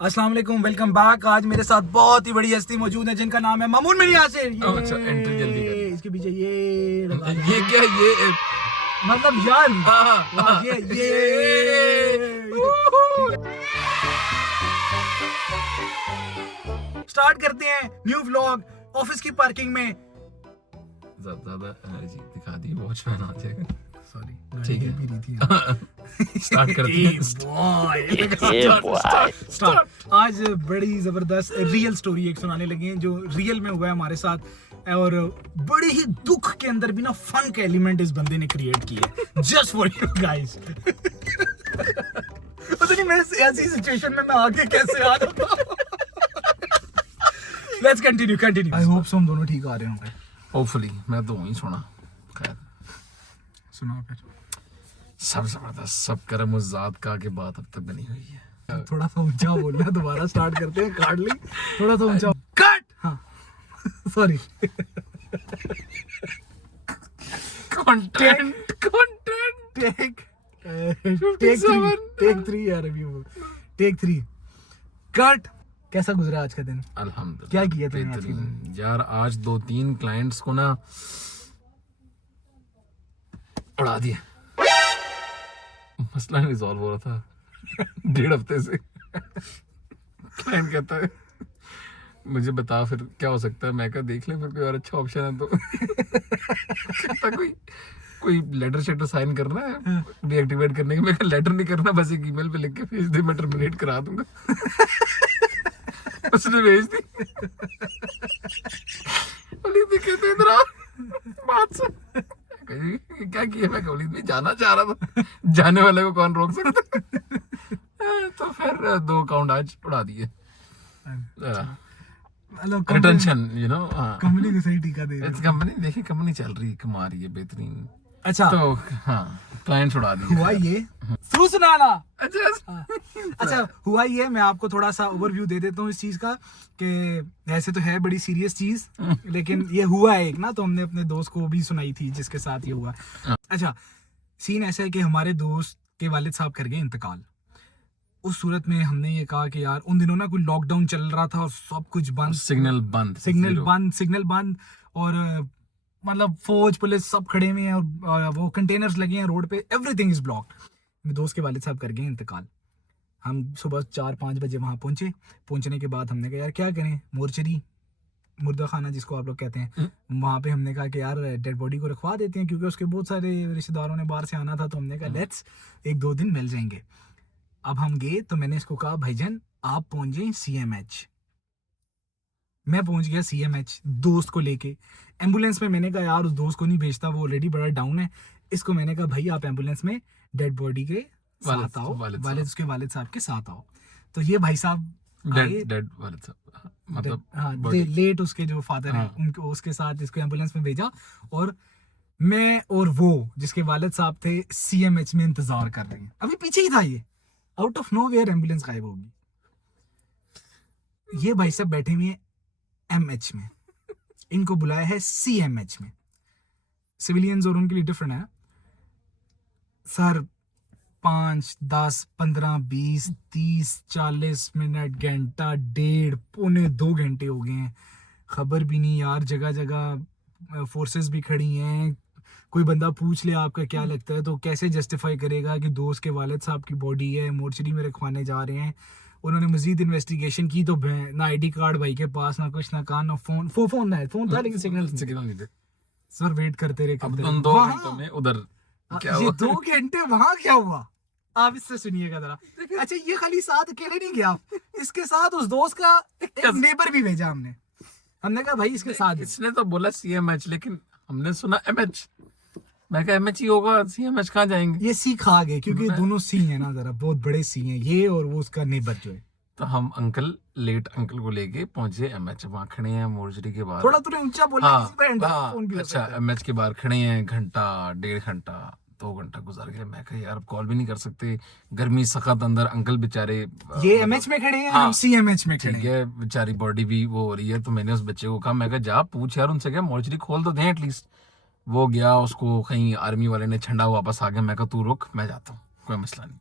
अस्सलाम वालेकुम, welcome back. आज मेरे साथ बहुत ही बड़ी हस्ती मौजूद है जिनका नाम है मामून मिनी यासिर। अच्छा, एंट्री जल्दी कर। इसके पीछे ये क्या ये मतलब यार हाँ, ये स्टार्ट करते हैं न्यू व्लॉग ऑफिस की पार्किंग में। ज्यादा एनर्जी दिखा दी, वॉचमैन आ जाएगा। सॉरी, ठीक है। पी रही थी। स्टार्ट करते हैं। स्टार्ट। आज बड़ी जबरदस्त रियल स्टोरी एक सुनाने लगे हैं जो रियल में हुआ है हमारे साथ, और बड़े ही दुख के अंदर भी ना फन का एलिमेंट इस बंदे ने क्रिएट किया है जस्ट फॉर यू गाइस। पता नहीं मैं ऐसी सिचुएशन में मैं आगे कैसे आ जाता हूं। Let's continue. I hope so हम दोनों ठीक आ रहे होंगे। होपफुली मैं तो वही सुना। खैर सुना फिर। सब जबरदस्त, सब करम उस जात का के बात अब तक बनी हुई है। थोड़ा सा ऊंचा बोलना, दोबारा स्टार्ट करते हैं। काट ली थोड़ा सा ऊंचा। कट। हाँ सॉरी। कंटेंट टेक 3 यार, अभी वो टेक 3 कट। कैसा गुजरा आज का दिन? अल्हम्दुलिल्लाह। क्या किया तुमने आज के दिन? यार आज 2-3 क्लाइंट्स को ना उड़ा दिया। मसला रिजॉल्व हो रहा था 1.5 हफ्ते से। क्लाइंट कहता है मुझे बता फिर क्या हो सकता है। मैं कहा देख ले फिर कोई और अच्छा ऑप्शन है तो। कहता कोई लेटर शेटर साइन करना है डीएक्टिवेट करने के। मैं कहा लेटर नहीं करना, बस एक ईमेल पे लिख के भेज दे, मैं टर्मिनेट करा दूंगा। उसने भेज दी। कहते इधर आ बात सुन। क्या किया? मैं कवलीद में जाना चाह रहा था, जाने वाले को कौन रोक सकता। तो फिर 2 अकाउंट आज उड़ा दिए। रिटेंशन कंपनी को सही टीका दे रही है। कंपनी देखिए, कंपनी चल रही है, कमा रही है बेहतरीन। अच्छा तो हाँ, क्लाइंट उड़ा दिए। हुआ ये थ्रू सुनाना। अच्छा अच्छा हुआ ये, मैं आपको थोड़ा सा ओवरव्यू दे देता हूँ इस चीज का कि ऐसे तो है बड़ी सीरियस चीज, लेकिन ये हुआ है एक ना, तो हमने अपने दोस्त को भी सुनाई थी जिसके साथ ये हुआ। अच्छा, सीन ऐसा है कि हमारे दोस्त के वालिद साहब कर गए इंतकाल। उस सूरत में हमने ये कहा कि यार उन दिनों ना कोई लॉकडाउन चल रहा था और सब कुछ बंद, सिग्नल बंद और मतलब फौज पुलिस सब खड़े हुए हैं और वो कंटेनर्स लगे हैं रोड पे, एवरीथिंग इज ब्लॉक्ड। मेरे दोस्त के वालिद साहब कर गए इंतकाल। हम सुबह 4-5 बजे वहाँ पहुँचने के बाद हमने कहा यार क्या करें, मोर्चरी मुर्दा खाना जिसको आप लोग कहते हैं, वहाँ पे हमने कहा कि यार डेड बॉडी को रखवा देते हैं, क्योंकि उसके बहुत सारे रिश्तेदारों ने बाहर से आना था। तो हमने कहा लेट्स 1-2 दिन मिल जाएंगे। अब हम गए तो मैंने इसको कहा भाईजान आप पहुँच जाए CMH। मैं पहुंच गया CMH दोस्त को लेके एम्बुलेंस में। मैंने कहा यार उस दोस्त को नहीं भेजता, वो ऑलरेडी बड़ा डाउन है। इसको मैंने कहा भाई आप एम्बुलेंस में डेड बॉडी के साथ आओ, उसके वालिद साहब के साथ आओ। तो ये भाई साहब डेड वालिद साहब मतलब हाँ लेट उसके जो फादर हैं उनको, उसके साथ इसको एम्बुलेंस में भेजा। और मैं और वो जिसके वालिद साहब थे CMH में इंतजार कर रहे हैं। अभी पीछे ही था ये, आउट ऑफ नोवेयर एम्बुलेंस गायब होगी। ये भाई साहब बैठे हुए हैं MH में, इनको बुलाया है CMH में। सिविलियंस और उनके लिए डिफरेंट है सर। 5, 10, 15, 20, 30, 40 मिनट, घंटा, 1.5, पौने 2 घंटे हो गए हैं, खबर भी नहीं यार। जगह जगह फोर्सेस भी खड़ी हैं। कोई बंदा पूछ ले आपका क्या लगता है तो कैसे जस्टिफाई करेगा कि दोस्त के वालिद साहब की बॉडी है, मोर्चरी में रखवाने जा रहे हैं। उन्होंने मजीद इन्वेस्टिगेशन की तो ना ID कार्ड भाई के पास, ना कुछ, ना कहा, ना फोन था लेकिन सिग्नल नहीं थे। सर वेट करते रहे। अब उन 2 घंटों में उधर क्या हुआ? 2 घंटे वहां क्या हुआ आप इससे सुनिएगा जरा। अच्छा ये खाली साथ अकेले नहीं गया, इसके साथ उस दोस्त का एक नेबर भी भेजा हमने कहा भाई इसके साथ। इसने तो बोला CMH, लेकिन हमने सुना MH। मैं कहा MH ही होगा, CMH कहाँ जाएंगे? ये C खा गए क्योंकि दोनों C है ना, जरा बहुत बड़े C हैं ये, और वो उसका नेबर जो है। तो हम लेट अंकल को लेके पहुंचे MH। वहाँ खड़े हैं मोर्चरी के बाहर। थोड़ा तूने ऊंचा बोला। अच्छा MH के बाहर खड़े हैं, घंटा, 1.5 घंटा, 2 घंटा गुजार गया। मैं कहा यार अब कॉल भी नहीं कर सकते, गर्मी सख्त अंदर, अंकल बेचारे ये MH में खड़े हैं, हम CMH में खड़े हैं। बेचारी बॉडी भी वो हो रही है। तो मैंने उस बच्चे को कहा, मैं कहा जा पूछ यार उनसे, क्या मोर्चरी खोल तो दें एटलीस्ट। वो गया, उसको कहीं आर्मी वाले ने छंडा, वापस आ गया। मैं कहा तू रुक मैं जाता हूँ, कोई मसला नहीं।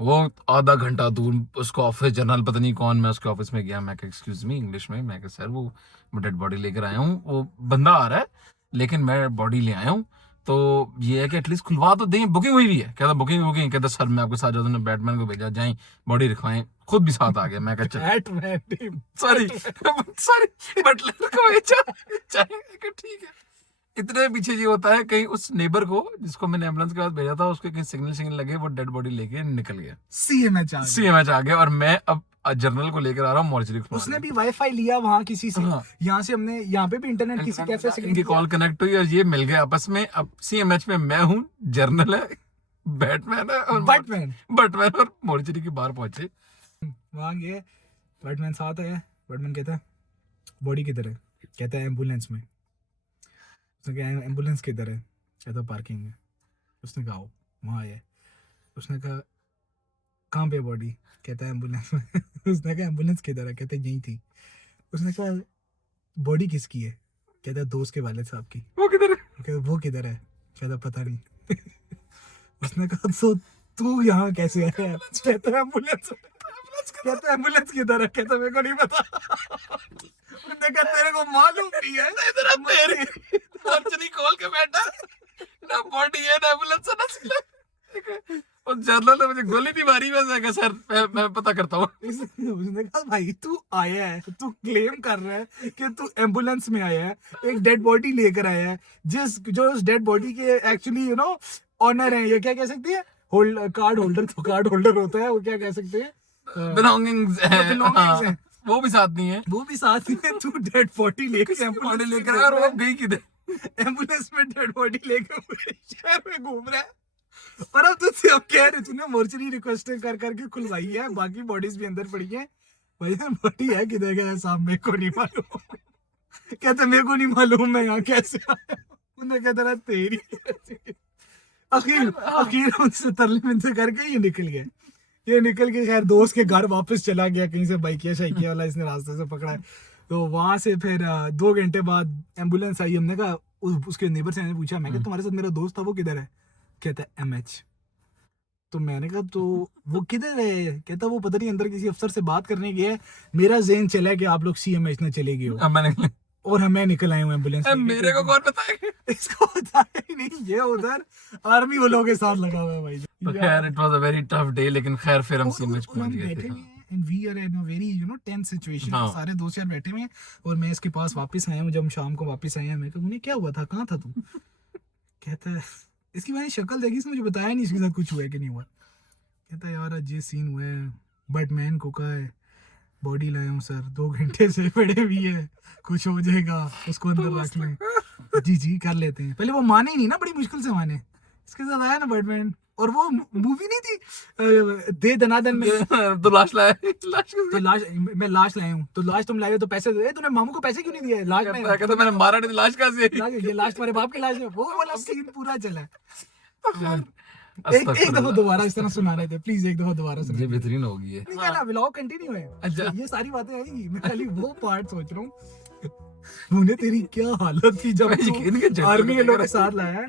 वो आधा घंटा दूर उसका ऑफिस, जनरल पता नहीं कौन, मैं उसके ऑफिस में गया, मैं कहा एक्सक्यूज मी इंग्लिश में, मैं कहा सर वो मैं डेड बॉडी लेकर आया हूँ, वो बंदा आ रहा है लेकिन मैं बॉडी ले आया हूँ, तो ये है कि एटलीस्ट खुलवा तो दें, बुकिंग हुई भी है। कहता बुकिंग, कहता सर मैं आपके साथ जाता हूँ, बैटमैन को भेजा, जाए बॉडी रखवाएं, खुद भी साथ आ गया। मैं कहा सॉरी बटलर को भेजा, ठीक है। इतने पीछे ये होता है, कहीं उस नेबर को जिसको मैंने एम्बुलेंस के पास भेजा था, उसके कहीं सिग्नल लगे, वो डेड बॉडी लेके निकल गया, सीएमएच आ गया, और मैं अब जर्नल को लेकर आ रहा हूँ मॉर्चरी। उसने भी वाईफाई लिया वहां किसी से, यहाँ से हमने यहाँ पे भी इंटरनेट किसी कैफे से इनकी कॉल कनेक्ट हुई और ये मिल गए आपस में। अब सीएमएच में मैं हूँ, जर्नल है, बैटमैन है और बटमैन और मॉर्चरी के बाहर पहुंचे। वहां गए, बैटमैन साथ है, बैटमैन कहता है बॉडी किधर है, कहता है एम्बुलेंस में। उसने कहा एम्बुलेंस किधर है, कहता पार्किंग में। उसने कहा वहाँ है। उसने कहा कहाँ पे बॉडी, कहता है एम्बुलेंस में। उसने कहा एम्बुलेंस किधर है, कहते यहीं थी। उसने कहा बॉडी किसकी है, कहता दोस्त के वालिद साहब की। वो किधर है, कहता वो किधर है, कहता पता नहीं। उसने कहा तो तू यहाँ कैसे आया, कहता एम्बुलेंस, कहता एम्बुलेंस किधर है, कहता मेरे को नहीं पता। उसने कहा तेरे को मालूम नहीं है, इधर तेरे मॉर्चरी खोल के बैठा, ना बॉडी है ना एम्बुलेंस है ना सिला। और जर्नल ने मुझे गोली नहीं मारी, वैसे कहा सर मैं पता करता हूँ। उसने कहा भाई तू आया है, तू क्लेम कर रहा है कि तू एम्बुलेंस में आया है, एक डेड बॉडी लेकर आया है, जो उस डेड बॉडी के एक्चुअली यू नो ऑनर है, ये क्या कह सकते हैं, कार्ड होल्डर होता है, वो क्या कह सकते हैं, बिलोंगिंग्स है, वो भी साथ नहीं है, तू डेड बॉडी लेकर आया और वो गई किधर, एम्बुलेंस में डेड बॉडी लेकर पूरे शहर में घूम रहा है। और अब तुझसे अब कह रहे तूने मॉर्चरी रिक्वेस्ट कर करके खुलवाई है, बाकी बॉडीज भी अंदर पड़ी है, भाई बॉडी है किधर गया साहब, मेरे को नहीं मालूम। कहते मेरे को नहीं मालूम मैं यहाँ कैसे आया। उन्हें कहता रहा तेरी आखिर उनसे तरले मिनसे करके ये निकल के खैर दोस्त के घर वापस चला गया, कहीं से बाइकिया शाइकिया वाला इसने रास्ते से पकड़ा है। तो वहां से फिर 2 घंटे बाद एम्बुलेंस आई। हमने कहा उसके नेबर से पूछा, मैं कि तुम्हारे साथ मेरा दोस्त था वो किधर है, कहता है एमएच। तो मैंने कहा तो वो किधर है, कहता वो पता नहीं अंदर किसी अफसर से बात करने गया है। मेरा ज़हन चला कि आप लोग सीएमएच ना चले गए हो, और हमें निकल आए हूँ एम्बुलेंस। मेरे को कौन बताएगा, इसको बताया ही नहीं, ये उधर आर्मी वालों के साथ लगा हुआ है भाई। तो खैर it was a very tough day, लेकिन खैर फिर हम सीएमएच पहुंच गए थे। And we are in a very tense situation। सारे दोस्त यार बैठे हुए हैं और मैं इसके पास वापस आया हूँ। जब शाम को वापस आया मैं कहा उन्हें क्या हुआ था, कहाँ था तू? कहता है इसकी मैंने शक्ल देखी, इसने मुझे बताया नहीं इसके साथ कुछ हुआ है कि नहीं हुआ। कहता है यार आज ये सीन हुआ है, बैटमैन को कहा है बॉडी लाया हूँ सर, 2 घंटे से पड़े हुई है, कुछ हो जाएगा उसको अंदर रख लें। जी कर लेते हैं। पहले वो माने ही नहीं ना, बड़ी मुश्किल से माने। इसके साथ आया ना बैटमैन, और वो मूवी नहीं थी दे दनादन में तो लाश लाया, मैं लाश लाया हूँ, तो लाश तुम लाए हो तो पैसे दे, तूने मामू को पैसे क्यों नहीं दिए? लाश में कहता मैंने मारा नहीं, लाश कहाँ से? ये लाश तुम्हारे बाप की लाश है। वो वाला सीन पूरा चला। एक दफा दोबारा इस तरह सुना रहे थे, प्लीज एक दफा दोबारा सुना। ये बेहतरीन हो गई है। ठीक है ना, व्लॉग कंटिन्यू है। अच्छा ये सारी बातें आएगी, मैं खाली वो पार्ट सोच रहा हूँ। तूने तेरी क्या हालत थी जब आर्मी के लोग साथ लाया।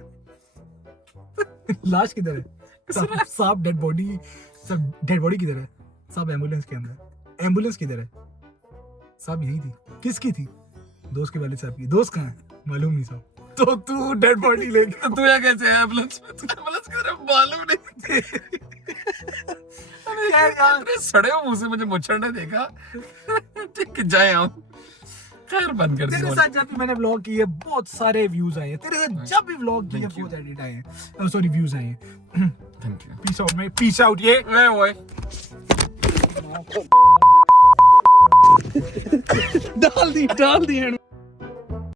लाश किधर है? साहब डेड बॉडी किधर है? साहब एम्बुलेंस के अंदर। एम्बुलेंस किधर है? साहब यही थी। किसकी थी? दोस्त के वाले साहब की। दोस्त कहाँ है? मालूम नहीं साहब। तो तू डेड बॉडी लेके तू यहाँ कैसे है एम्बुलेंस में? एम्बुलेंस किधर है मालूम नहीं। अरे सड़े मुंह से मुझे मुच्छड़ ने देखा। ठीक जाए हम। खैर बंद कर तेरे साथ जब भी मैंने व्लॉग किए बहुत सारे व्यूज आए हैं। तेरे साथ जब भी व्लॉग किए बहुत एडिट आए हैं, सॉरी व्यूज आए हैं। Thank you. पीस आउट में, पीस आउट। ये ओए डाल दी